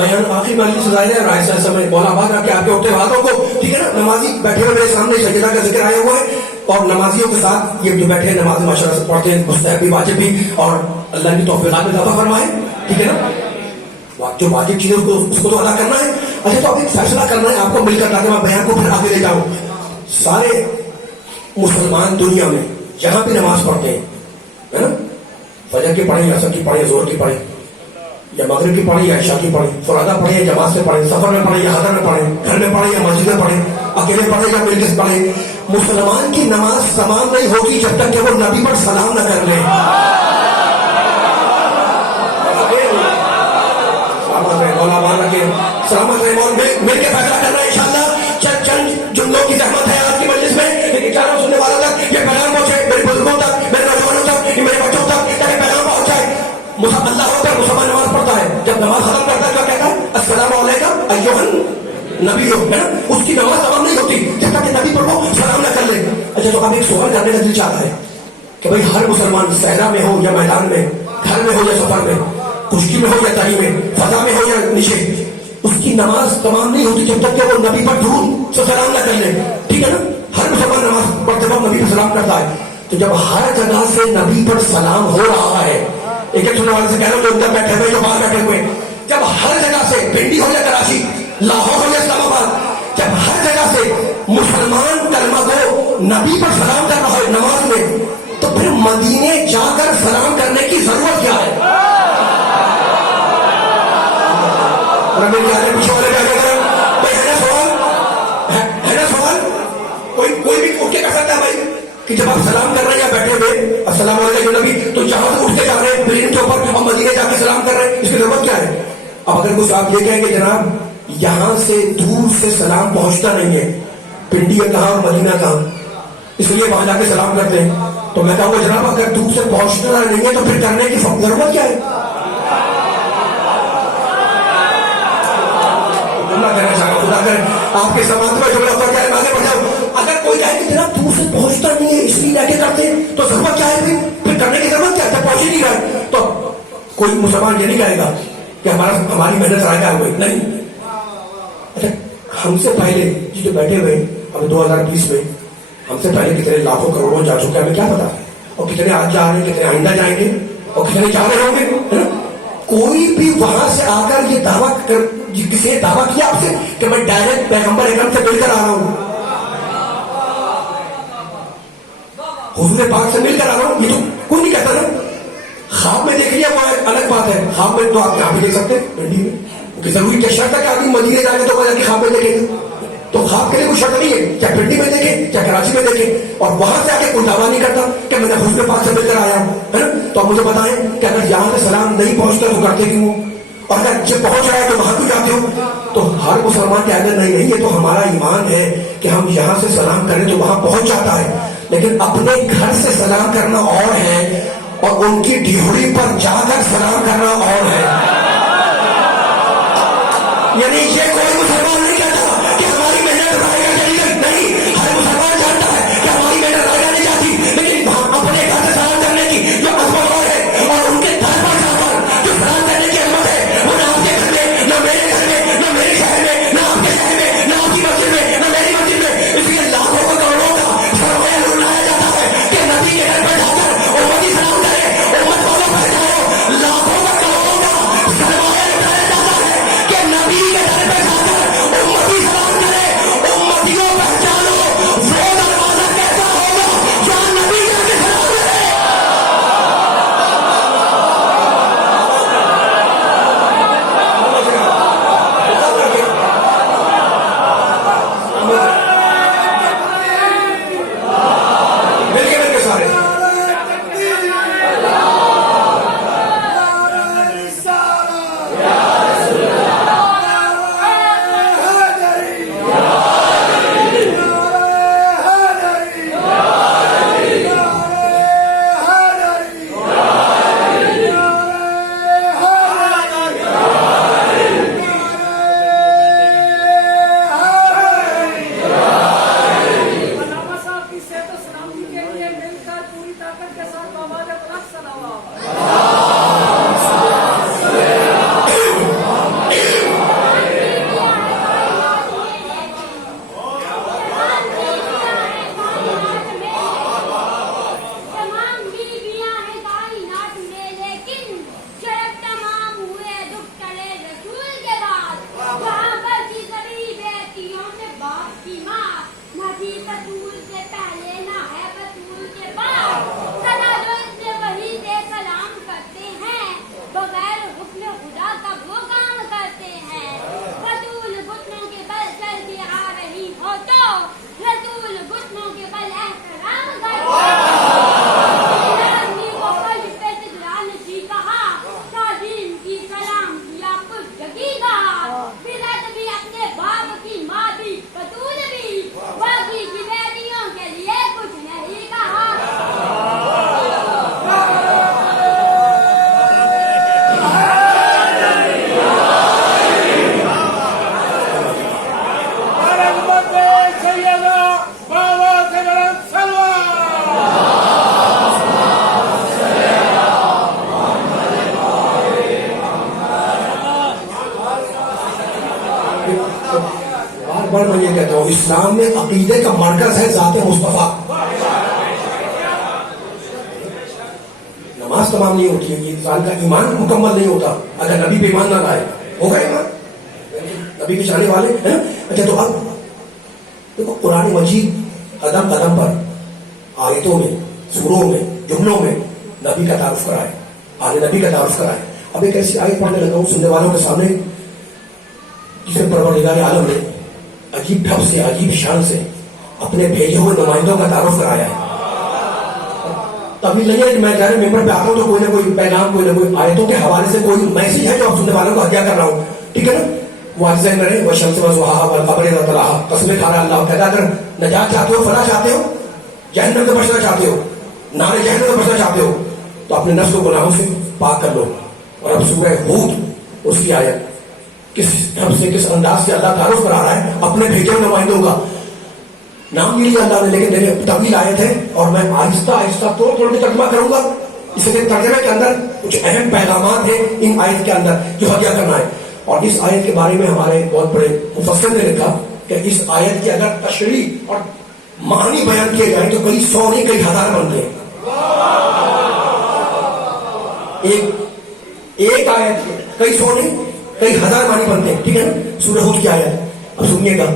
بیان آخری مجلس ظاہر ہے رائے صاحب میں مولا آباد رکھ کے آپ کے اٹھے ہاتھوں کو، ٹھیک ہے نا، نمازی بیٹھے ہوئے میرے سامنے سجدہ کا ذکر آیا ہوا ہے، اور نمازیوں کے ساتھ یہ جو بیٹھے نماز ماشاءاللہ سے پڑھتے ہیں، مستحب بھی واجب بھی، اور اللہ کی توفیقات میں اضافہ فرمائے، ٹھیک ہے نا، جو واجب چیزیں اس کو تو ادا کرنا ہے۔ اچھا تو اب ایک فیصلہ کرنا ہے آپ کو مل کر، تاکہ میں بیان کو پھر آگے لے جاؤں۔ سارے مسلمان دنیا میں جہاں بھی نماز پڑھتے ہیں، ہے نا، فجر کی پڑھیں، عصر کی پڑھیں، ظہر کی پڑھیں، یا مغرب کی پڑھیں یا عشاء کی پڑھیں، فرادہ پڑھیں یا جماعت سے پڑھیں، سفر میں پڑھیں یا حضر میں پڑھیں، گھر میں پڑھیں یا مسجد میں پڑھیں، اکیلے پڑھیں یا مل کے پڑھیں، مسلمان کی نماز تمام نہیں ہوگی جب تک کہ وہ نبی پر سلام نہ کر لے۔ سلامت رہے اور مل کے فیصلہ کرنا ہے انشاءاللہ۔ چند جملوں کی زحمت ہے آج کی مجلس میں، لیکن چاروں سننے والوں تک یہ پیغام پہنچے، میرے بزرگوں تک، میرے نوجوانوں تک، میرے بچوں تک، تاکہ پیغام پہنچ جائے۔ اللہ ہوتا ہے مسلمان نماز پڑھتا ہے، جب نماز ختم کرتا ہے کیا کہتا ہے؟ السلام علیکم ایھا النبی، ہے نا، اس کی نماز تمام نہیں ہوتی جب تک کہ نبی پر وہ سلام نہ کر لے۔ اچھا تو اب ایک سوال کرنے کا دل چاہتا ہے کہ بھائی ہر مسلمان صحرا میں ہو یا میدان میں، گھر میں ہو یا سفر میں، خشکی میں ہو یا تری میں، فضا میں ہو یا نیچے، اس کی نماز تمام نہیں ہوتی جب تک کہ وہ نبی پر درود سے سلام نہ کر لے، ٹھیک ہے نا۔ ہر مسلمان نماز پڑھتے وقت نبی پر سلام کرتا ہے، تو جب ہر جگہ سے نبی پر سلام ہو رہا ہے، ایک ایک سننے والے سے کہہ رہا ہوں جو اندر بیٹھے ہوئے جو باہر بیٹھے ہوئے، جب ہر جگہ سے پنڈی ہو یا کراچی، لاہور ہو یا اسلام آباد، جب ہر جگہ سے مسلمان کلمہ گو نبی پر سلام کر رہا ہے نماز میں، تو پھر مدینے جا کر سلام کرنے کی ضرورت کیا ہے؟ پیچھے والے ہے نا سوال، ہے نا سوال، کوئی بھی اٹھ کے کر سکتا ہے بھائی کہ جب آپ سلام کر رہے ہیں یا بیٹھے ہوئے السلام علیکم نبی، تو جہاں سے اٹھ کے جا رہے ہیں پلین کے اوپر اور مدینے جا کے سلام کر رہے ہیں، اس کی ضرورت کیا ہے؟ اب اگر کچھ آپ یہ کہیں گے جناب یہاں سے دور سے سلام پہنچتا نہیں ہے، پنڈی کہاں اور مدینہ کہاں، اس لیے وہاں جا کے سلام کرتے ہیں، تو میں کہوں گا جناب اگر دور سے پہنچنا نہیں ہے تو پھر کرنے کی ضرورت کیا ہے؟ خدا کرے آپ کے سماعت میں جملہ ہوتا ہے، آگے بڑھ جاؤ۔ اگر کوئی کہے کہ جناب دور سے پہنچتا نہیں ہے اس لیے جا کے کرتے ہیں، تو ضرورت کیا ہے؟ پھر کرنے کی ضرورت کیا ہے؟ جب پہنچ ہی نہیں رہا تو کوئی مسلمان یہ نہیں کہے گا کہ ہماری محنت ضائع ہوئی، نہیں۔ اچھا ہم سے پہلے جو بیٹھے ہوئے اب 2020 میں ہم سے پہلے کتنے لاکھوں کروڑوں جا چکے ہیں، ہمیں کیا پتا، اور کتنے آج جا رہے ہیں، کتنے آئندہ جائیں گے، اور کتنے جا رہے ہوں گے، ہے نا۔ کوئی بھی وہاں سے آ کر یہ دعویٰ کر، کسی نے دعویٰ کیا آپ سے کہ میں ڈائریکٹ پیغمبر اکرم سے مل کر آ رہا ہوں، حضور پاک سے مل کر آ رہا ہوں، یہ تو کوئی نہیں کہتا نا۔ خواب میں دیکھ لیا وہ الگ بات ہے، خواب میں تو آپ یہاں بھی دیکھ سکتے ہیں پنڈی میں، کیونکہ ضروری کیا شرط ہے کہ آدمی مدینے جا کے تو جا کے خواب میں دیکھے گا، تو خواب کے لیے کوئی شرط نہیں ہے، چاہے پنڈی میں دیکھے چاہے کراچی میں دیکھے، اور وہاں سے آ کے کوئی دعویٰ نہیں کرتا کہ میں نے حضور پاک سے مل کر آیا ہوں، ہے نا۔ تو آپ مجھے بتائیں کہ اگر یہاں سے سلام نہیں پہنچتا تو کرتے کیوں ہو، اور اگر جب پہنچ رہا ہے تو وہاں کیوں جاتے ہو؟ تو ہر مسلمان کے اندر نہیں یہ تو ہمارا ایمان ہے کہ ہم یہاں سے سلام کریں تو وہاں پہنچ جاتا ہے، لیکن اپنے گھر سے سلام کرنا اور ہے اور ان کی ڈھیوڑی پر جا کر سلام کرنا اور ہے۔ یعنی یہ کوئی مسلمان نہیں کہتا کہ ہماری محنت رائے گا چلی گئی، نہیں، ہر مسلمان جانتا ہے کہ ہماری محنت رائے گا نہیں جاتی، لیکن اپنے گھر سے سلام کرنے کی جو عظمت اور ہے، اور ان کے گھر پر جا کر جو سلام کرنے کی عظمت ہے، وہ نہ آپ کے گھر میں، نہ میرے گھر میں، نہ میرے شہر میں، نہ آپ کے شہر میں، نہ آپ کی مسجد میں، نہ میری مسجد میں۔ اس لیے لاکھوں کو کروڑوں کا سرمایہ لوٹایا جاتا ہے کہ نبی کے گھر پر جا کر امتی سلام کرے، امت کو پہچاؤ۔ لاکھوں کا کروڑوں کا سرمایہ لوٹایا جاتا ہے کہ نبی کے گھر پر جا کر بار میں یہ کہتا ہوں اسلام میں عقیدے کا مرکز ہے ذات مصطفیٰ. نماز تمام نہیں ہوتی ہے, یہ انسان کا ایمان مکمل نہیں ہوتا اگر نبی پہ ایمان نہ لائے. ہوگا ایمان نبی کے چاہنے والے ہیں. اچھا تو اب دیکھو قرآن مجید قدم قدم پر آیتوں میں, سوروں میں, جملوں میں نبی کا تعارف کرائے, آگے نبی کا تعارف کرائے. اب ایک ایسی آیت پڑھنے لگا ہوں سننے والوں کے سامنے جسے پروردگار عالم نے عجیب ڈھب سے, عجیب شان سے اپنے بھیجے ہوئے نمائندوں کا تعارف کرایا ہے. تبھی نہیں ہے کہ میں جانے ممبر پہ آتا ہوں تو کوئی نہ کوئی پیغام, کوئی نہ کوئی آیتوں کے حوالے سے کوئی میسج ہے جو آپ سننے والوں کو ہدیہ کر رہا ہوں. ٹھیک ہے نا. وہ اجزاء کرے وہ شمس و ضحاها والقمر اذا طلاها, قسمیں کھا رہا اللہ تعالیٰ. اگر نجات چاہتے ہو, فلاح چاہتے ہو, جہنم سے بچنا چاہتے ہو, نار جہنم سے بچنا چاہتے ہو تو اپنے نفس کو گناہوں سے پاک کر لو. اور اب سورہ ہود اس کی آیت کس ڈھب سے, کس انداز سے اللہ تعارف کرا رہا ہے اپنے بھیجے ہوئے نمائندوں کا. نام نہیں لیا اللہ نے لیکن میرے طویل آیت ہے اور میں آہستہ آہستہ توڑ توڑ کے ترجمہ کروں گا. اس لیے ترجمے کے اندر کچھ اہم پیغامات ہیں ان آیت کے اندر جو ہدیہ کرنا ہے. اور اس آیت کے بارے میں ہمارے بہت بڑے مفسر نے لکھا کہ اس آیت کی اگر تشریح اور معنی بیان کیے جائے تو کئی سو نہیں کئی ہزار بنتے ہیں. ایک آیت کے کئی سو نہیں کئی ہزار معنی بنتے ہیں. ٹھیک ہے نا. سورہ ہود کی آیت اب سنیے گا.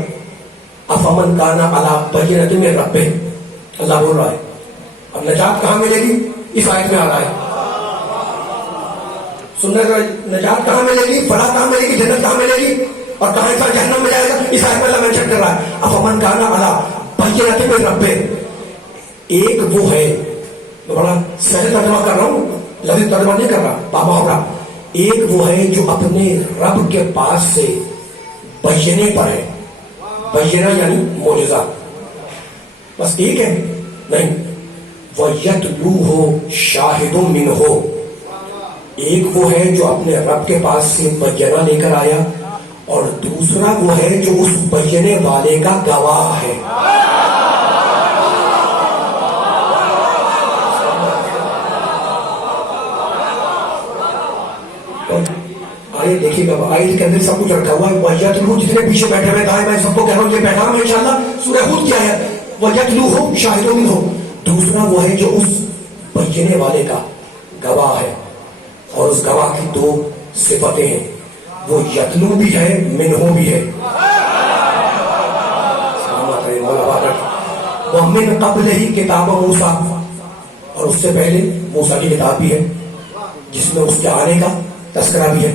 افمن کانا علی بینۃ من ربہ, اللہ بول رہا ہے. اب نجات کہاں ملے گی اس آیت میں آ رہا ہے. سننے کا نجات کہاں ملے گی, فلاح کہاں ملے گی, جنت کہاں ملے گی اور کہاں انسان جہنم میں جائے گا اس آیت میں اللہ مینشن کر رہا ہے. افمن کانا علی بینۃ من ربہ, ایک وہ ہے, میں بڑا سہل ترجمہ کر رہا ہوں, لفظ ترجمہ نہیں کر رہا, بابا ہو رہا. ایک وہ ہے جو اپنے رب کے پاس سے بینہ پر ہے. بینہ یعنی معجزہ, بس ایک ہے نہیں. وَيَتْلُوهُ شَاهِدٌ مِّنْهُ, ایک وہ ہے جو اپنے رب کے پاس سے بینہ لے کر آیا اور دوسرا وہ ہے جو اس بینے والے کا گواہ ہے. آئے دیکھیے گا آیت کے اندر سب کچھ رکھا ہوا ہے. وَيَتْلُوهُ, جتنے پیچھے بیٹھے ہوئے تھے میں سب کو کہہ رہا ہوں یہ پیغام ہے انشاءاللہ سورہ ہود کی آیت. وَيَتْلُوهُ شَاهِدٌ مِّنْهُ, دوسرا وہ ہے جو اس بینے والے کا گواہ ہے. اور اس گواہ کی دو صفتیں ہیں, وہ یتلو بھی ہے, منہو بھی ہے. وَمِن قَبْلِهِ کتاب موسیٰ, اور اس سے پہلے موسیٰ کی کتاب بھی ہے جس میں اس کے آنے کا تذکرہ بھی ہے.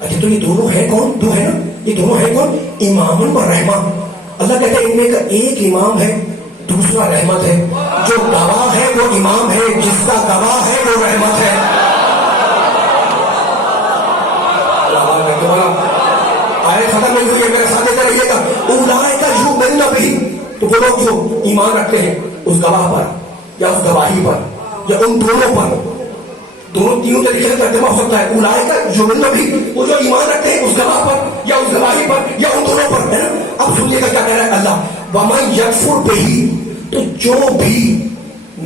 اچھا تو یہ دونوں ہیں کون؟ دو ہے نا, یہ دونوں ہیں کون؟ امام و رحمہ. اللہ کہتا ہے ان میں ایک امام ہے دوسرا رحمت ہے. جو گواہ ہے وہ امام ہے, جس کا گواہ ہے وہ رحمت ہے. آیت ختم نہیں ہوئی ہے, میرے ساتھ دیتے رہیے گا. اولئک یؤمنون بہ, تو وہ لوگ جو ایمان رکھتے ہیں اس گواہ پر یا اس گواہی پر یا ان دونوں پر, دونوں تینوں طریقے سے ترجمہ ہو سکتا ہے. اولئک یؤمنون بہ, وہ جو ایمان رکھتے ہیں اس گواہ پر یا اس گواہی پر یا ان دونوں پر, ہے نا. اب سنیے گا کیا کہہ رہا ہے اللہ. وَمَن یکفر بہ, تو جو بھی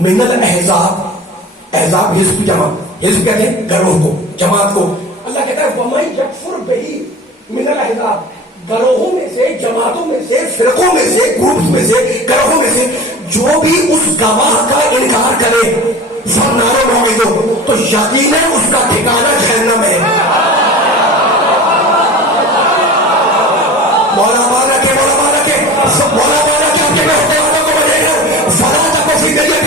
من الاحزاب, احزاب حزب جمع, حزب کہتے ہیں گروہ کو, جماعت کو. اللہ کہتا ہے وَمَن یکفر بہ من الاحزاب, گروہوں میں سے, جماعتوں میں سے, فرقوں میں سے, گروپس میں سے, گروہوں میں سے جو بھی اس گواہ کا انکار کرے فَالنَّارُ مَوْعِدُهُ, تو یقیناً اس کا ٹھکانہ جہنم ہے. مولا بار رکھے, مولا بار رکھے, مولا بار رکھے آپ کے بیٹھنے والوں کو بجے گا. فلا تک فی دلیت,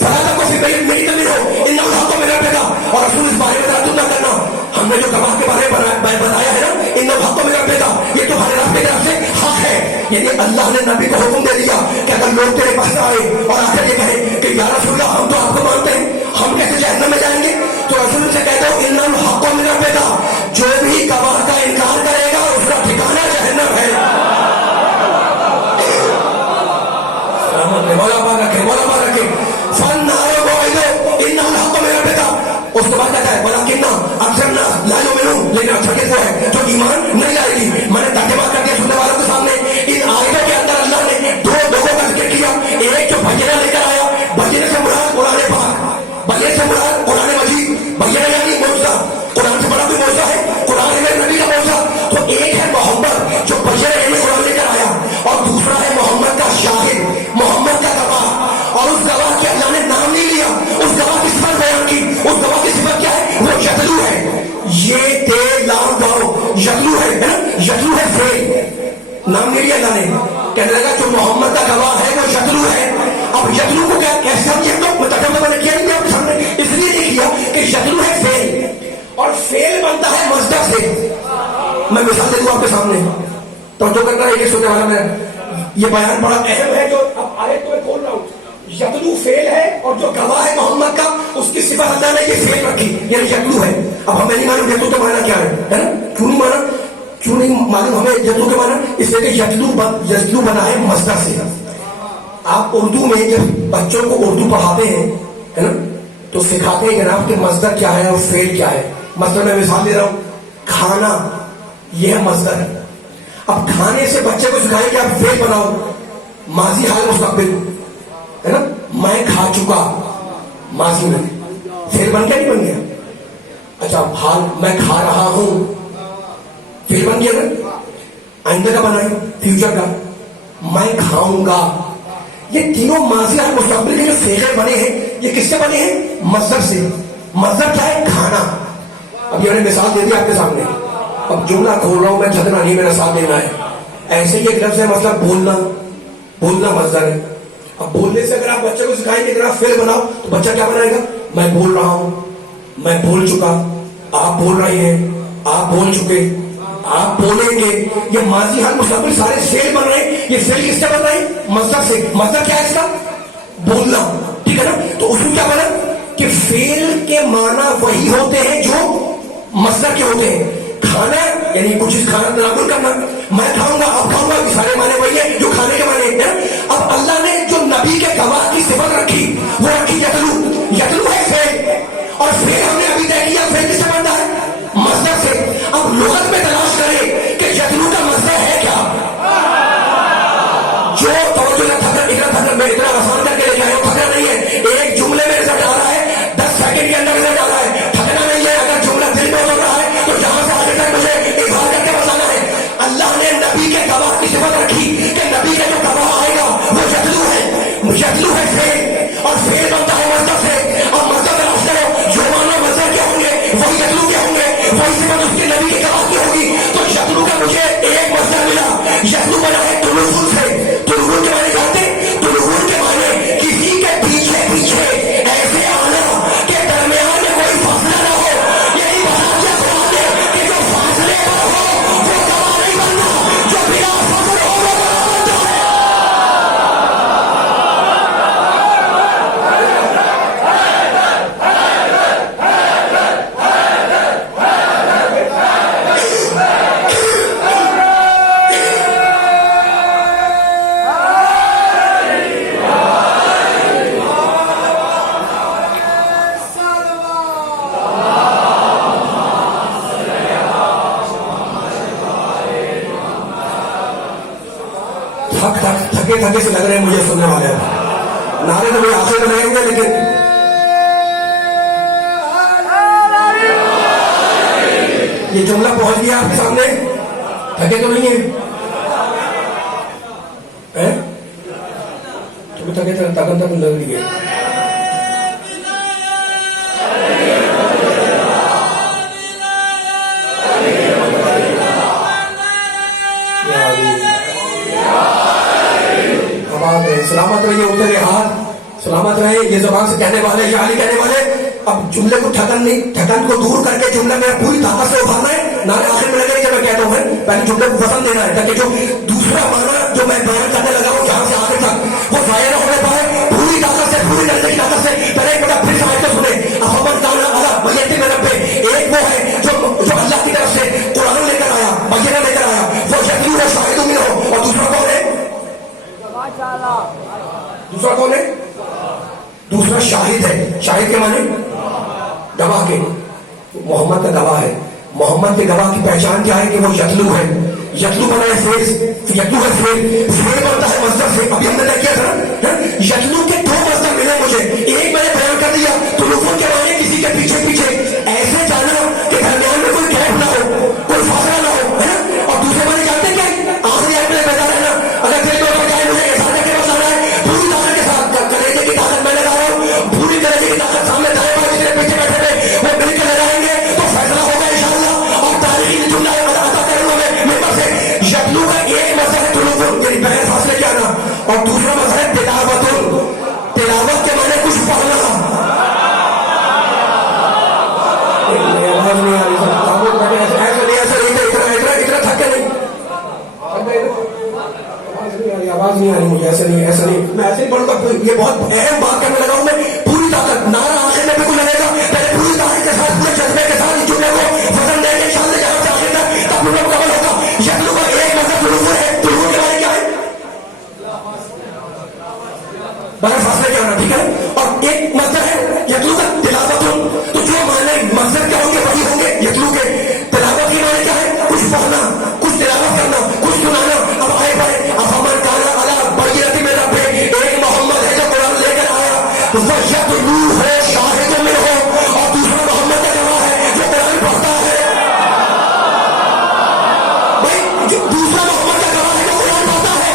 فلا تک فی دلیت, میری دلیل ہو ان الحق کو میرا پیدا. اور رسول اس بارے میں تردد نہ کرنا, ہم نے جو گواہ کے بارے میں بتایا ہے نا, ان الحق کو میرا پیدا, یہ تمہارے رب کی طرف سے حق ہے. یعنی اللہ نے نبی کو حکم دے دیا کہ اگر لوگ تیرے پاس آئے اور آ کر یہ کہیں کہ یا رسول اللہ ہم تو آپ کو مانتے ہیں, ہم کیسے جہنم میں جائیں گے, تو رسول سے کہہ دو ان الحق کو میرا پیدا, جو بھی گواہ کا انکار کرے گا اس کا ٹھکانہ جہنم ہے. مولا پاک رکھے, مولا پاک رکھے. فَالنَّارُ مَوْعِدُهُ إِنَّ الْحَقَّ مِنَ الْبِدْعَةِ, اس کے بعد کہتا ہے وَلَٰكِنَّ أَكْثَرَ النَّاسِ لَا يُؤْمِنُونَ, لیکن اکثریت وہ ہے جو ایمان نہیں لائے گی. میں نے ترجمہ کر کے سننے والوں کے سامنے ان آیتوں کے اندر اللہ نے دو لوگوں کا ذکر کیا. ایک جو بینہ لے کر آیا, بینہ سے مراد قرآن پاک, بینہ سے مراد قرآن مجید, بینہ یعنی معجزہ, قرآن سے بڑا کوئی معجزہ ہے, قرآن میں نبی کا معجزہ. تو ایک ہے محمد جو بینہ یعنی قرآن لے کر آیا, یتلو ہے نا, یتلو ہے فعل, نام نہیں لیا اللہ نے, کہنے لگا جو محمد کا گواہ ہے وہ یتلو ہے. اب یتلو کو کیا کیسے ہم چیک تو ترجمہ میں نے کیا نہیں آپ کے سامنے, اس لیے نہیں کیا کہ یتلو ہے فعل, اور فعل بنتا ہے مصدر سے. میں مثال دے دوں آپ کے سامنے, تو جو کرنا ہے یہ سوچنے والا میں, یہ بیان بڑا اہم ہے جو اب آیت کو میں کھول رہا ہوں. یتلو فعل ہے, اور جو گواہ ہے محمد کا اس کی صفت اللہ نے یہ فعل رکھی, یعنی یتلو ہے. اب ہمیں نہیں معلوم یتلو کا معنی کیا ہے نا, کیوں نہیں مانا, کیوں نہیں معلوم ہمیں یتلو کا معنی, اس لیے کہ یتلو بنا ہے مصدر سے. آپ اردو میں جب بچوں کو اردو پڑھاتے ہیں ہے نا, تو سکھاتے ہیں جناب کہ مصدر کیا ہے اور فعل کیا ہے. مثلا میں مثال دے رہا ہوں, کھانا یہ ہے مصدر. اب کھانے سے بچے کو سکھائیں کہ آپ فعل بناؤ, ماضی حال مستقبل ہے نا, میں کھا چکا ماضی میں, فعل بن گیا نہیں بن گیا. اچھا حال میں کھا رہا ہوں, فعل بن گیا نا. آئندہ کا بنائیں فیوچر کا, میں کھاؤں گا. یہ تینوں ماضی حال مستقبل کے جو فعل بنے ہیں یہ کس سے بنے ہیں, مصدر سے. مصدر کیا ہے, کھانا. اب یہ میں نے مثال دے دی آپ کے سامنے, اب جملہ کھول رہا ہوں میں, جھگڑا نہیں میرا ساتھ دینا ہے. ایسے ہی ایک لفظ ہے مطلب بولنا, بولنا مصدر ہے. اب بولنے سے اگر آپ بچے کو سکھائیں گے اگر آپ فعل بناؤ تو بچہ کیا بنائے گا, میں بول رہا ہوں, میں بول چکا, آپ بول رہے ہیں, آپ بول چکے, آپ بولیں گے. یہ ماضی حال مستقبل سارے فعل بن رہے ہیں. یہ فعل کس سے بن رہے ہیں, مصدر سے. مصدر کیا ہے اس کا, بولنا, ٹھیک ہے نا. تو اصول کیا بنا کہ فعل کے معنی وہی ہوتے ہیں جو مصدر کے ہوتے ہیں. کھانا یعنی کچھ چیز کھانا تناول کرنا, میں کھاؤں گا آپ کھاؤں گا, سارے معنی وہی ہے جو کھانے کے معنی ہیں. اب اللہ نے جو نبی کے گواہ کی صفت رکھی وہ رکھی یتلو. یتلو ہے فعل, اور فعل ہم نے ابھی طے کیا فعل کس سے بنتا ہے, مصدر سے. اب لغت میں تلاش کریں کہ یتلو کا مصدر ہے کیا. جو توجہ میں اتنا آسان کر کے لے کے آیا ہوں, تھکنا نہیں ہے. ایک جملے میں رزلٹ آ رہا ہے, 10 سیکنڈ کے اندر رزلٹ آ رہا ہے, تھکنا نہیں ہے. اگر جملہ دل میں اتر رہا ہے تو جہاں سے آگے تک مجھے اظہار کر کے بتانا ہے. اللہ نے نبی کے گواہ کی صفت رکھی کہ نبی کا جو گواہ آئے گا وہ یتلو ہے. یتلو ہے فعل, اور فعل بنتا ہے مصدر سے. اور مصدر تلاش کرو, جو معنی مصدر کے ہوں گے وہی یتلو کے ہوں گے, وہی صفت اس کے نبی کے گواہ کی ہوگی. تو یتلو کا مجھے ایک مصدر ملا, یتلو بنا ہے طلوع سے. طلوع کے معنی جانتے, طلوع کے معنی کسی کے پیچھے پیچھے ایسے آنا کہ درمیان میں کوئی فاصلہ نہ ہو. یہی بات ہے کہ جو فاصلے پر ہو وہ گواہ نہیں بننا, جو بنا فاصلے ہو وہ گواہ بنتا ہے. تھکے تھکے سے لگ رہے ہیں مجھے سننے والے. نعرے تو مجھے آخر میں لگیں گے, لیکن یہ جملہ پہنچ گیا آپ کے سامنے, تھکے تو نہیں ہیں, تمہیں تھکے تھکن تک لگ رہی ہے. سلامت رہیے, اٹھتے رہے ہاتھ, سلامت رہے. یہ زبان سے کہنے والے, یہ علی کہنے والے. اب جملے کو تھکن کو دور کر کے جملہ میں پوری طاقت سے ابھارنا ہے. نعرے آخر میں لگے جب میں کہتا ہوں پہلے جملے کو وزن دینا ہے, تاکہ جو دوسرا معنی جو میں بیان کرنے لگا ہوں جہاں سے آگے تک وہ ضائع نہ ہونے پائے. پوری طاقت سے, پوری درجے کی طاقت سے پہلے ایک بڑا پھر سمجھ کے سنیں. احمد دانا اللہ میتی میں رب, ایک وہ ہے جو اللہ کی طرف سے قرآن لے کر آیا, بینہ لے کر آیا, وہ یتلو ہے شاہد میں ہو. اور دوسرا کون ہے, دوسرا کون ہے, دوسرا شاہد ہے. شاہد کے معنی گواہ کے, محمد کا گواہ ہے. محمد کے گواہ کی پہچان کیا ہے کہ وہ یتلو ہے. یتلو بنا ہے فیض, یتلو ہے فیض, فیض بنتا ہے مصدر سے. ابھی ہم نے کیا تھا یتلو کے دو مصدر ملے مجھے, ایک میں نے بیان کر دیا طلوع کے معنی کسی کے پیچھے پیچھے ایسے جانا کہ درمیان میں کوئی گیپ نہ ہو, کوئی فاصلہ نہ ہو, ہے نا. اور دوسرے معنی جانتے کیا, آخری آیت میں بیٹھا رہنا. اگر دل میں ہو جائے مجھے ایسا کر کے بتانا ہے, پوری طاقت کے ساتھ, کلیجے کی طاقت میں لگا رہا ہوں, پوری کلیجے کی طاقت سامنے دائیں بائیں جتنے پیچھے بیٹھے تھے وہ مل کے لگائیں گے تو فیصلہ ہوگا انشاءاللہ. اور تاریخی جملہ ایسا نہیں, میں ایسے نہیں پڑھوں گا. یہ بہت اہم بات کرنے لگا ہوں میں. پوری طاقت نعرہ آخر میں بالکل لگے گا, پہلے پوری طاقت کے ساتھ پورے جذبے کے ساتھ اس جملے کو وزن دیں گے انشاءاللہ جہاں سے آخر تک تب ہم مکمل ہوگا. یتلو کا ایک مطلب طلوع ہے. طلوع کے معنی کیا ہے؟ بغیر فاصلے کے آنا, ٹھیک ہے. اور ایک مطلب ہے یتلو کا تلاوت. تو جو معنی مقصد کیا ہوں گے وہی ہوں گے یتلو کے. تلاوت کے معنی کیا ہے؟ کچھ پڑھنا, کچھ تلاوت کرنا, کچھ سنانا. اب آئے پڑھے افمن کان علی بینۃ من ربہ, ایک محمد ہے جو قرآن لے کر آیا, وَيَتْلُوهُ شَاهِدٌ مِّنْهُ, اور دوسرا محمد کا گواہ ہے جو قرآن پڑھتا ہے. بھائی جو دوسرا محمد کا گواہ ہے جو قرآن پڑھتا ہے,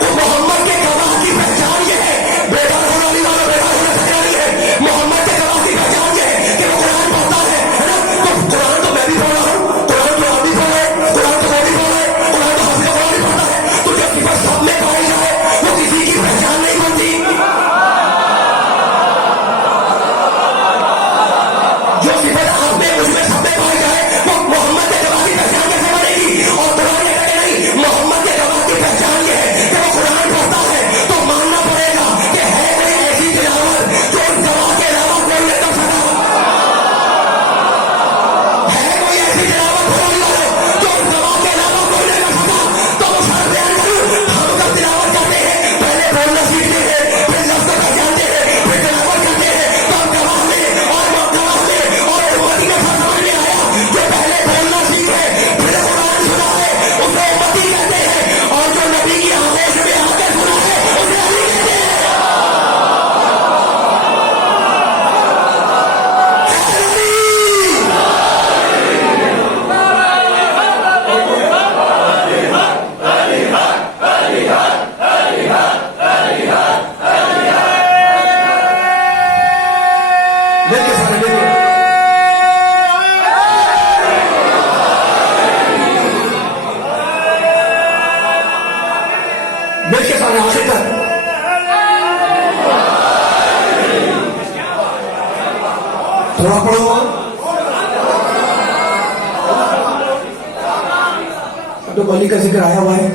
تو محمد کے گواہ کی پہچان یہ ہے, بیدار ہونے والی والوں بیدار ہونا سکھانی ہے. محمد کے گواہ کی پہچان یہ ہے کہ وہ قرآن پڑھتا ہے نا. تو قرآن تو میں بھی پڑھ رہا ہوں, قرآن تو آپ بھی پڑھ رہے ہیں, قرآن تو میں بھی پڑھ رہا ہے, قرآن تو حافظ قرآن بھی پڑھتا ہے. تو جب صفت سب میں پائی جائے وہ کسی کی پہچان نہیں بنتی. جو صفت آپ میں مجھ میں سب میں پائی جائے وہ محمد کے گواہ کی پہچان کیسے بنے گی؟ اور قرآن یہ کہتے نہیں, محمد کے گواہ کی پہچان یہ ہے کہ وہ قرآن پڑھتا ہے. تو ماننا پڑے گا کہ ہے کوئی ایسی تلاوت جو اس گواہ کے علاوہ کوئی نہیں کر سکا. ہے کوئی ایسی تلاوت ہونے والے جو اس گواہ کے علاوہ کوئی نہیں کر سکا. تو وہ شرط بیان کروں, ہم جب تلاوت کرتے ہیں پہلے بولنا سیکھتے ہیں, پھر لفظ کو پہچانتے ہیں, پھر تلاوت کرتے ہیں. تو ہم گواہ میں اور گواہ میں اور امتی کا ساتھ سمجھ میں آیا جو پہلے بولنا سیکھے پھر قرآن سنا ہے اسے امتی کہتے ہیں, اور جو نبی کی آغوش میں آ کے سنا ہے اسے علی کہتے ہیں. مل کے سارے مل کے مل کے سارے آخر تک تھوڑا پڑھو. اب علی کا ذکر آیا ہوا ہے.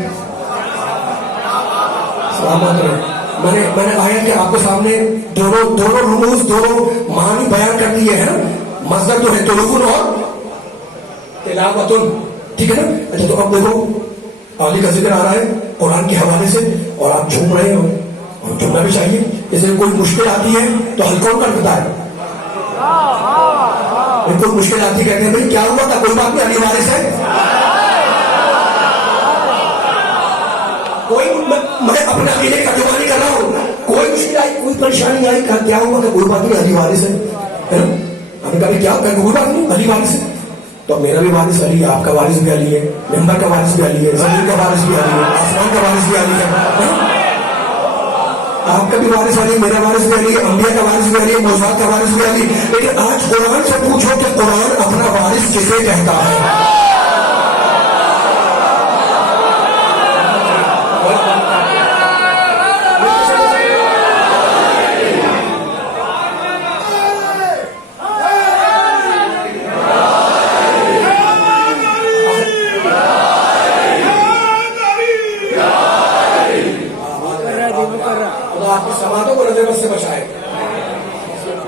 سلامت رہے. میں نے کہا کہ آپ کے سامنے دونوں رموز دونوں معنی بیان کر دیے ہیں. مصدر جو ہے طلوع اور تلاوت, ٹھیک ہے نا. اچھا تو اب دیکھو علی کا ذکر آ رہا ہے قرآن کے حوالے سے اور آپ جھوم رہے ہو, اور جھومنا بھی چاہیے. جیسے کوئی مشکل آتی ہے تو حل کون کر دیتا ہے؟ کوئی مشکل آتی کہتے ہیں بھائی کیا ہوا تھا, کوئی بات نہیں علی وارث ہے. کوئی میں اپنے عقیدے کی ترجمانی کر رہا ہوں, کوئی مشکل آئی کوئی پریشانی آئی کیا ہوا کہ کوئی بات نہیں علی وارث ہے نا. ہمیں کبھی کیا کوئی بات نہیں علی وارث ہے. تو میرا بھی وارث علی ہے, آپ کا وارث بھی علی ہے, ممبر کا وارث بھی علی ہے, زمین کا وارث بھی علی ہے, آسمان کا وارث بھی علی ہے. آپ کا بھی وارث علی, میرا وارث بھی علی ہے, انبیاء کا وارث بھی علی ہے, موضوعات کا وارث بھی علی. لیکن آج قرآن سے پوچھو کہ قرآن اپنا وارث کسے کہتا ہے؟ آپ کی سماعتوں کو نظر سے بچائے.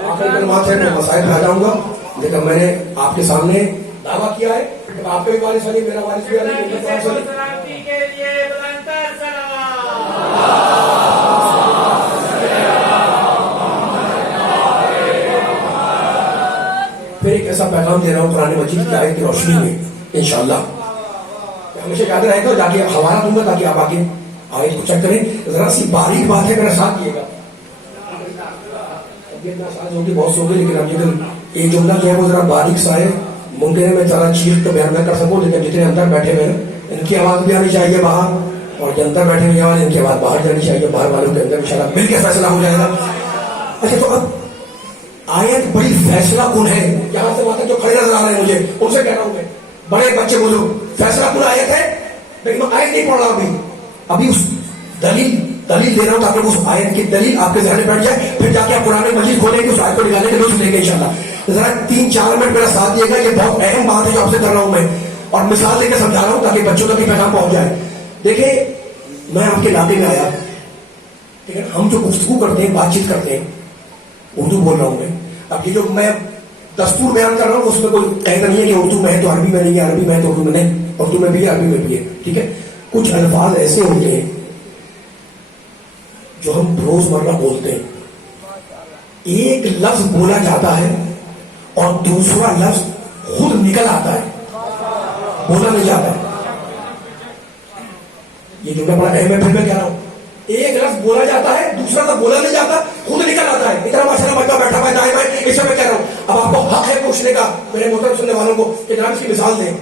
آخری کلمات ہے, میں مسائل پہ آ جاؤں گا, لیکن میں نے آپ کے سامنے دعویٰ کیا ہے کہ آپ کا بھی وارث علی, میرا وارث بھی علی, پھر ایک ایسا پیغام دے رہا ہوں قرآن مجید کی آیت کی روشنی میں انشاءاللہ. ہمیشہ یاد رہے گا, تاکہ حوالہ دوں گا تاکہ آپ آگے آیت کو چیک کریں. ذرا سی باریک بات ہے, میرا ساتھ کیے گا. بہت سو گئی, لیکن اب یہ جملہ جو ہے وہ ذرا باریک سا ہے. ممکن ہے میں ذرا چیخ تو بیان نہ کر سکوں, لیکن جتنے اندر بیٹھے ہوئے ہیں ان کی آواز بھی آنی چاہیے باہر, اور جو اندر بیٹھے ہوئے ہیں ان کی آواز باہر جانی چاہیے. باہر والوں کے اندر انشاءاللہ مل کے فیصلہ ہو جائے گا. اچھا تو اب آیت بڑی فیصلہ کن ہے. یہاں سے وہاں جو کھڑے نظر آ رہے ہیں مجھے ان سے کہہ رہا ہوں, میں بڑے بچے بزرگ, فیصلہ کن آیت ہے, لیکن میں آیت نہیں پڑھ رہا ابھی اس دلیل دے رہا ہوں تاکہ اس آیت کی دلیل آپ کے ذہن میں بیٹھ جائے. پھر جا کے آپ قرآن مجید کھولیں گے, اس آیت کو نکالنے کے لطف لیں گے انشاءاللہ. ذرا 3-4 منٹ میرا ساتھ دیے گا, یہ بہت اہم بات ہے جو آپ سے کر رہا ہوں میں, اور مثال دے کے سمجھا رہا ہوں تاکہ بچوں تک بھی پیغام پہنچ جائے. دیکھیں میں آپ کے علاقے میں آیا, لیکن ہم جو گفتگو کرتے ہیں، بات چیت کرتے ہیں، اردو بول رہا ہوں میں. اب یہ جو میں دستور بیان کر رہا ہوں اس میں کوئی قید نہیں ہے کہ اردو میں ہے تو عربی میں نہیں ہے، عربی میں ہے تو اردو میں نہیں. اردو میں بھی ہے، عربی میں بھی ہے. ٹھیک ہے. کچھ الفاظ ایسے ہوتے ہیں جو ہم روزمرہ بولتے ہیں، ایک لفظ بولا جاتا ہے اور دوسرا لفظ خود نکل آتا ہے، بولا نہیں جاتا ہے. یہ جو میں بڑا اہم ہے، پھر میں کہہ رہا ہوں ایک لفظ بولا جاتا ہے، دوسرا لفظ بولا نہیں جاتا، خود نکل آتا ہے. اتنا ماشاءاللہ بچہ بیٹھا ہوا ہے دائیں بائیں، اس سے میں کہہ رہا ہوں اب آپ کو حق ہے پوچھنے کا میرے محترم سننے والوں کو کہ جناب اس کی مثال دیں.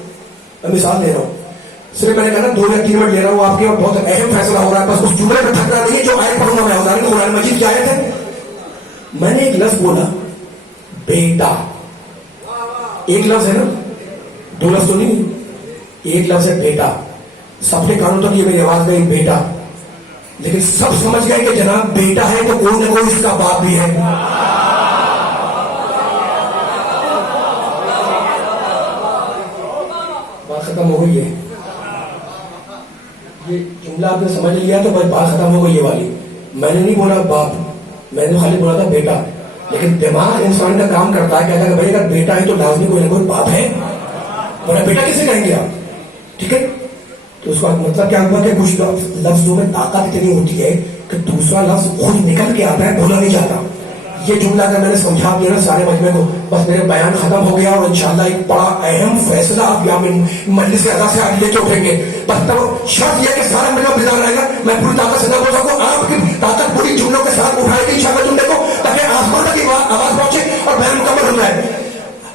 میں مثال دے رہا ہوں، صرف میں نے کہا نا 2 یا 3 منٹ لے رہا ہوں آپ کے، اور بہت اہم فیصلہ ہو رہا ہے. بس اس جملے میں تھکنا نہیں ہے جو آیت پڑھوں گا میں. ہوتا ہے قرآن مجید کی آیت ہے. میں نے ایک لفظ بولا بیٹا. ایک لفظ ہے نا، 2 لفظ تو نہیں، ایک لفظ ہے بیٹا. سب نے کانوں تک یہ میری آواز گئی بیٹا، لیکن سب سمجھ گئے کہ جناب بیٹا ہے تو کوئی نہ کوئی اس کا باپ بھی ہے. بات ختم ہو گئی ہے. یہ جملہ آپ نے سمجھ لیا تو بس بات ختم ہو گئی ہے والی. میں نے نہیں بولا باپ، میں نے خالی بولا تھا بیٹا. لیکن دماغ انسان کا کام کرتا ہے، کہتا ہے کہ بھائی اگر بیٹا ہے تو لازمی کوئی نہ کوئی باپ ہے، ورنہ بیٹا کسے کہیں گے آپ. ٹھیک ہے. تو اس کا مطلب کیا ہوا کہ کچھ لفظوں میں طاقت اتنی ہوتی ہے کہ دوسرا لفظ خود نکل کے آتا ہے، بولا نہیں جاتا. یہ جملہ اگر میں نے سمجھا دیا نا سارے مجمع کو، بس میرا بیان ختم ہو گیا. اور انشاءاللہ ایک بڑا اہم فیصلہ آپ یہاں مجلس کے ادا سے آگے لے کے اٹھیں گے. بس تب شرط یہ کہ سارا مجمع بیدار رہے گا. میں پوری طاقت سے نہ بول سکوں، آپ کی طاقت پوری جملوں کے ساتھ اٹھائے گی انشاءاللہ جملے کو، تاکہ آسمان تک آواز پہنچے اور بیان مکمل ہو جائے.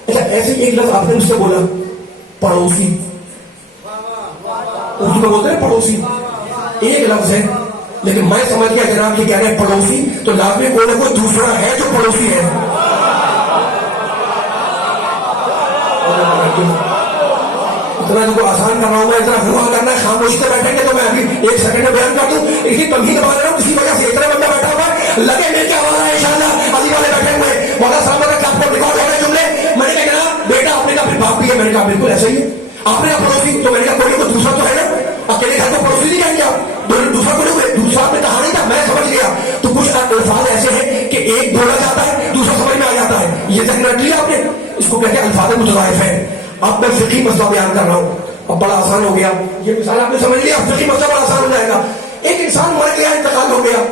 اچھا ایسے ایک لفظ آپ نے مجھ سے بولا پڑوسی. اردو میں بولتے ہیں پڑوسی، ایک لفظ ہے، لیکن میں سمجھ گیا جناب کہ کہہ رہے ہیں پڑوسی تو لازمی کوئی نہ کوئی دوسرا ہے جو پڑوسی ہے. اتنا جو آسان کر رہا ہوں میں، اتنا ہوا کرنا ہے. خاموشی سے بیٹھیں گے تو میں ابھی 1 سیکنڈ میں بیان کر دوں. اسی تمہید دبا رہا ہوں کسی وجہ سے. اتنا بندہ بیٹھا ہوا ہے، لگے میرے کیا آواز ہے انشاءاللہ. علی والے بیٹھے ہوئے مولا صاحب کا آپ کو ریکارڈ ہو رہے جملے. میں نے کہا جناب بیٹا آپ نے کہا پھر باپ بھی ہے. میں نے کہا بالکل ایسا ہی ہے. آپ نے کہا پڑوسی تو میں نے کہا کوئی دوسرا تو ہے نا. اکیلے گھر کو پڑوسی نہیں کہیں گے آپ، دوسرا کو دوسرا آپ نے کہا نہیں تھا. میں سمجھ گیا. تو کچھ الفاظ ایسے ہیں کہ ایک بولا جاتا ہے دوسرا سمجھ میں آ جاتا ہے. یہ ذہن رکھ لیا آپ نے. اس کو کہتے ہیں الفاظ متضاعف ہیں. اب میں فقہی مسئلہ بیان کر رہا ہوں. اب بڑا آسان ہو گیا. یہ مثال آپ نے سمجھ لیا، فقہی مسئلہ بڑا آسان ہو جائے گا. ایک انسان مر گیا، انتقال ہو گیا،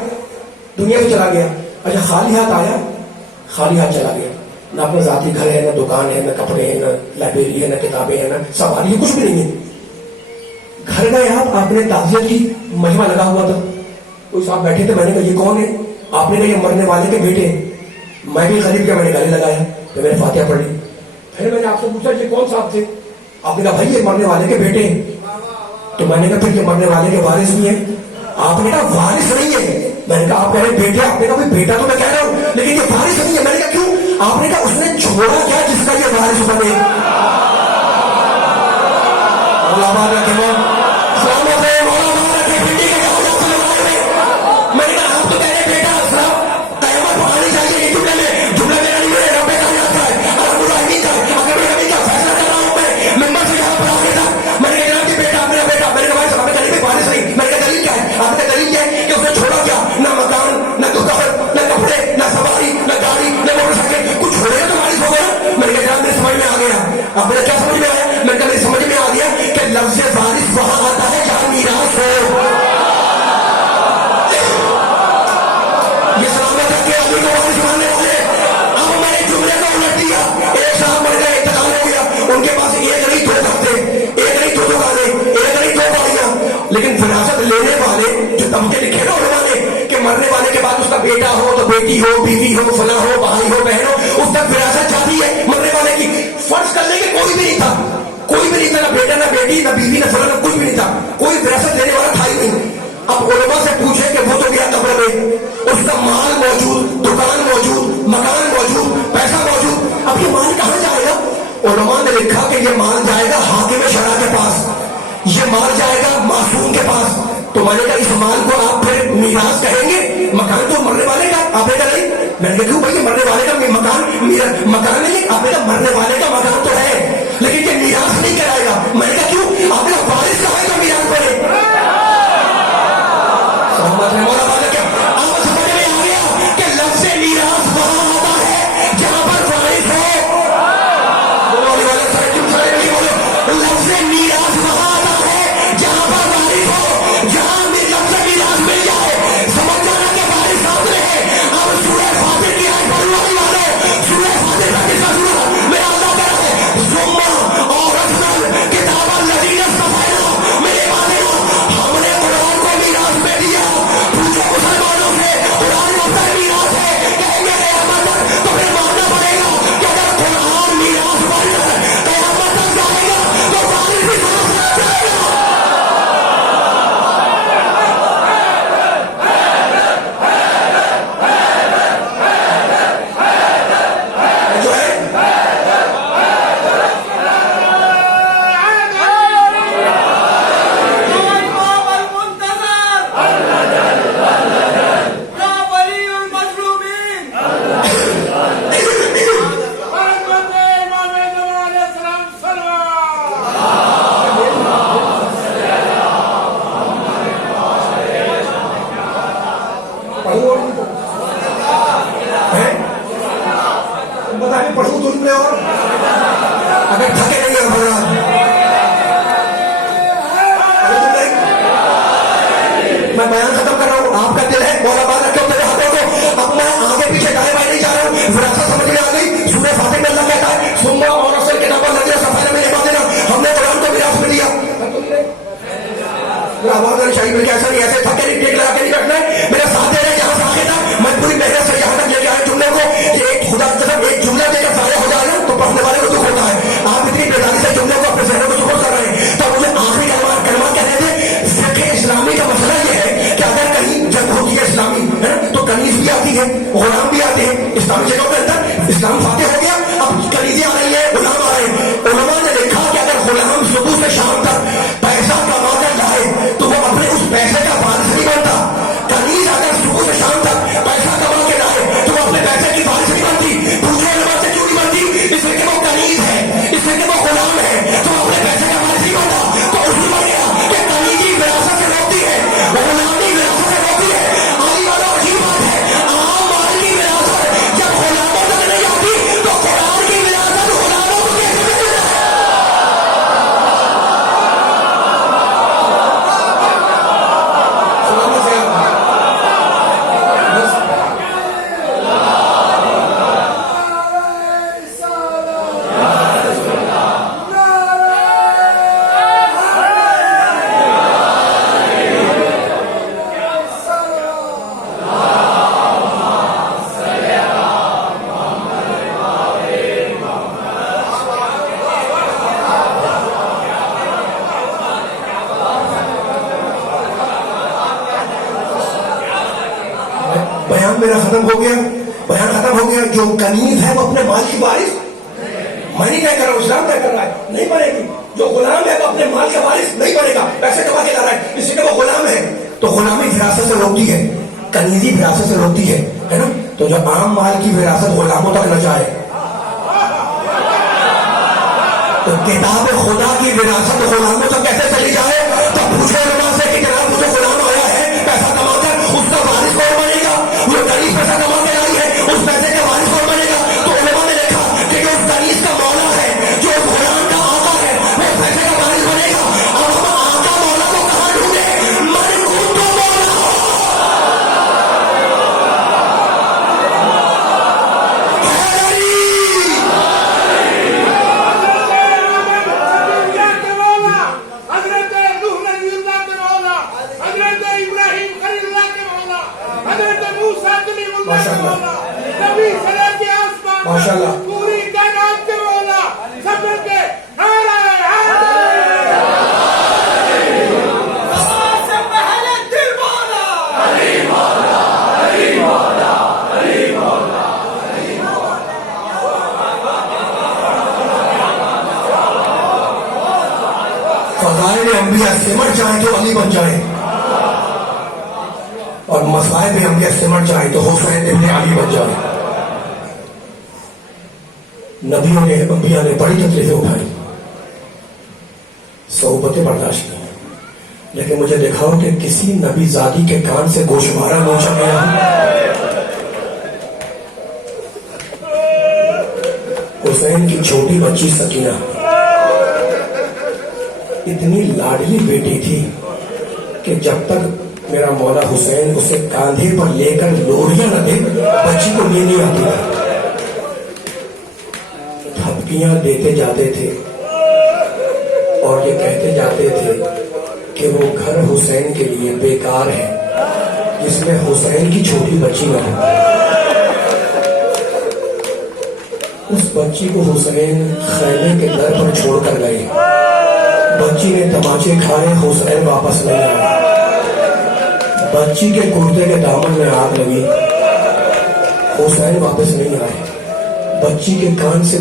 دنیا سے چلا گیا. اچھا خالی ہاتھ آیا، خالی ہاتھ چلا گیا. نہ اپنا ذاتی گھر ہے، نہ دکان ہے، نہ کپڑے ہیں، نہ لائبریری ہے، نہ کتابیں ہیں، نہ سواری ہے، کچھ بھی نہیں ہے. گھر گئے آپ نے تعزیت کی، مجمع لگا ہوا تھا، کوئی صاحب بیٹھے تھے. میں نے کہا یہ کون ہے؟ آپ نے کہا یہ مرنے والے کے بیٹے. میں بھی غریب کیا، میں نے گالے لگایا، پھر میں نے فاتحہ پڑھ لی. پھر میں نے آپ سے پوچھا یہ کون صاحب تھے؟ آپ نے کہا بھائی یہ مرنے والے کے بیٹے. تو میں نے کہا پھر یہ مرنے والے کے وارث بھی ہیں؟ آپ نے کہا وارث نہیں ہے. میں نے کہا آپ کہہ رہے بیٹے. آپ نے کہا بیٹا تو میں کہہ رہا ہوں لیکن یہ وارث نہیں ہے. میں نے کہا کیوں؟ آپ نے کہا اس نے چھوڑا کیا جس کا یہ وارث بنے. میں نے کہا آپ تو کہہ رہے بیٹا قیامت پڑھانی چاہیے. یہ جملے میں جملہ میرا نہیں ہے، رب کا یاد ہے. اگر میں کا فیصلہ کر رہا ہوں میں ممبر سے جہاں پڑھا گیا تھا. میں نے کہا کہ بیٹا میرا بیٹا. میں نے کہا بھائی صاحب نے کہا وارث نہیں. میں نے کہا دلیل کیا ہے؟ آپ نے دلیل کیا ہے کہ اس نے چھوڑا کیا؟ نہ مکان، نہ دکان، نہ کپڑے، نہ سواری، نہ گاڑی، نہ موٹر سائیکل. کچھ چھوڑے تو وارث ہو گیا. میں نے کہا میرے سمجھ میں آ گیا. اب میرا کیا سمجھ میں آیا؟ میں نے کہا میری سمجھ میں آ گیا کہ لفظ وارث وہاں آتا ہے جہاں میراث ہو. یہ سلامت ہے کہ آدمی کو وارث ماننے والے. اب میں نے جملے کو الٹ دیا. ایک صاحب مر گئے، انتقال ہو گیا. ان کے پاس ایک نہیں 2 ہفتے، ایک نہیں 2 گانے، ایک نہیں 2 باڑیاں. لیکن وراثت لینے والے جو تمکے لکھے نا ہونے والے کہ مرنے والے کے بعد اس کا بیٹا ہو تو بیٹی ہو، بیوی ہو، فلاں ہو، بھائی ہو، بہن ہو، اس تک وراثت جاتی ہے مرنے والے کی. فرض کر لیں کہ کوئی بھی نہیں تھا، کوئی بھی نہیں تھا، نہ بیٹا، نہ بیٹی، نہ بیوی، نہ فلاں، نہ کچھ بھی نہیں تھا. کوئی وراثت لینے والا تھا ہی نہیں. اب علماء سے پوچھے کہ وہ تو گیا قبر میں، اس کا مال موجود، دکان موجود، مکان موجود، پیسہ موجود. اب یہ مال کہاں جائے گا؟ علماء نے لکھا کہ یہ مال جائے گا حاکم شرع کے پاس، یہ مال جائے گا معصوم کے پاس. تو میں نے کہا اس مال کو آپ پھر میراث کہیں گے؟ مکان تو مرنے والے کا. آپ نے کہا نہیں. میں نے کہا کیوں بھائی مرنے والے کا مکان نہیں. آپ نے کہا مرنے والے کا مکان تو ہے لیکن یہ میراث نہیں کرائے گا. میں نے کہا کیوں؟ آپ نے کہا وارث کا ہے تو میراث کرے. سلامت ہے مولا والے کیا. اتنی بیداری سے جملے کو اپنے ذہنوں کو سپورٹ کر رہے ہیں. تو مجھے آخری کلمہ کہنے دیں. فقہ اسلامی کا مسئلہ یہ ہے کہ اگر کہیں جنگ ہوتی ہے اسلامی ہے تو کنیز بھی آتی ہے, غلام بھی آتے ہیں. اسلامی جگہوں کے اندر اسلام فاتح ہو گیا, اب کنیزیں آ رہی ہیں, غلام آ رہے ہیں. علماء نے لکھا کہ اگر غلام صبح سے شام تک پیسہ کما کر لائے تو وہ اپنے اس پیسے کا وارث نہیں بنتا. کنیز اگر صبح سے شام تک پیسہ کما کے لائے تو وہ اپنے پیسے کی وارث نہیں بنتی. پوچھو علماء سے کیوں نہیں بنتی؟ اس لیے کہ وہ کنیز ہے, اس لیے کہ وہ غلام ہے, تو اپنے پیسے کا وارث نہیں بنتا. تو اصول بن گیا کہ کنیزی وراثت سے روکتی ہے, غلامی وراثت سے روکتی ہے. آئی والا عجیب بات ہے, عام مال کی وراثت جب غلاموں تک نہیں آتی تو قرآن کی وراثت غلاموں کو کیسے ملتی ہے؟ بیان میرا ختم ہو گیا, بیان ختم ہو گیا. جو کنیز ہے وہ اپنے مال کی وارث, میں نہیں طے کر رہا ہوں, اسلام طے کر رہا ہے, نہیں بنے گی. جو غلام ہے وہ اپنے مال کا وارث نہیں بنے گا, پیسے کما کے لا رہا ہے, اس لیے کہ وہ غلام ہے. تو غلامی وراثت سے روکتی ہے, کنیزی وراثت سے روکتی ہے نا. تو جو عام مال کی وراثت غلاموں تک نہ جائے, تو کتاب خدا کی وراثت غلاموں تک کیسے چلی جائے؟ تو پوچھو علماء سے کہ جناب مجھے غلام آیا ہے پیسہ کما کر, اس کا وارث کون بنے گا؟ وہ کنیز پیسہ کما کے لائی ہے, اس پیسے کا وارث کون بنے گا؟ تو علماء نے لکھا کہ جو اس کنیز کا مولا ہے, جو اس غلام کا آقا ہے, وہ اس پیسے کا وارث بنے گا. اب ہم آقا مولا کو کہاں ڈھونڈے؟ من کنت مولا ماشاء اللہ. پوری کائنات کے مولا, سب مل کے فضائل انبیاء سمٹ جائیں تو علی بن جائیں, اور مصائب انبیاء سمٹ جائیں تو حسین ابن علی بن جائیں. نبیوں نے, انبیاء نے بڑی تکلیفیں اٹھائی, صحبتیں برداشت کی, لیکن مجھے دکھاؤ کہ کسی نبی زادی کے کان سے گوشوارہ نوچا گیا ہے. حسین کی چھوٹی بچی سکینہ اتنی لاڈلی بیٹی تھی کہ جب تک میرا مولا حسین اسے کاندھے پر لے کر لوریاں نہ دے, بچی کو نیند نہیں آتی تھی. دھمکیاں دیتے جاتے تھے اور یہ کہتے جاتے تھے کہ وہ گھر حسین کے لیے بیکار ہے جس میں حسین کی چھوٹی بچی نہ ہو. اس بچی کو حسین خیمے کے در پر چھوڑ کر گئے. بچی نے تماچے کھائے, حسین واپس نہیں آیا. بچی کے کرتے کے دامن میں آگ لگی, حسین واپس نہیں آئے. بچی کے کان سے